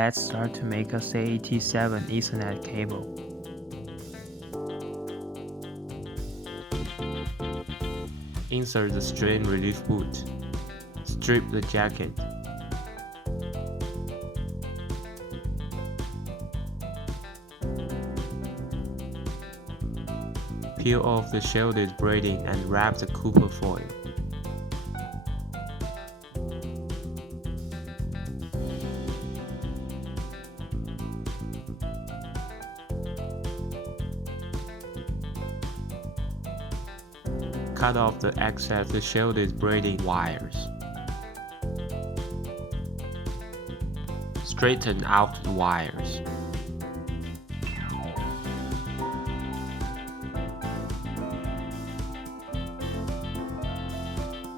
Let's start to make a CAT7 Ethernet cable. Insert the strain relief boot. Strip the jacket. Peel off the shielded braiding and wrap the copper foil. Cut off the excess shielded braiding wires. Straighten out the wires.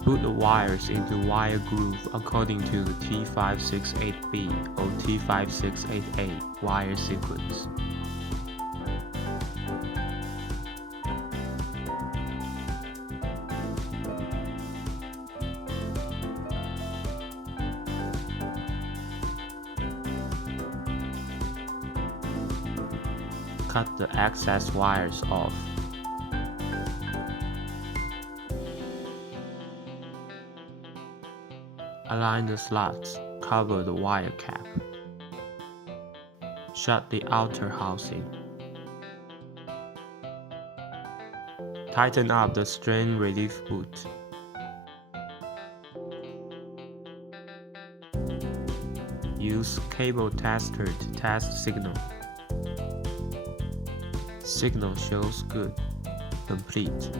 Put the wires into wire groove according to the T568B or T568A wire sequence. Cut the excess wires off. Align the slots, cover the wire cap. Shut the outer housing. Tighten up the strain relief boot. Use cable tester to test signal. Signal shows good. Complete.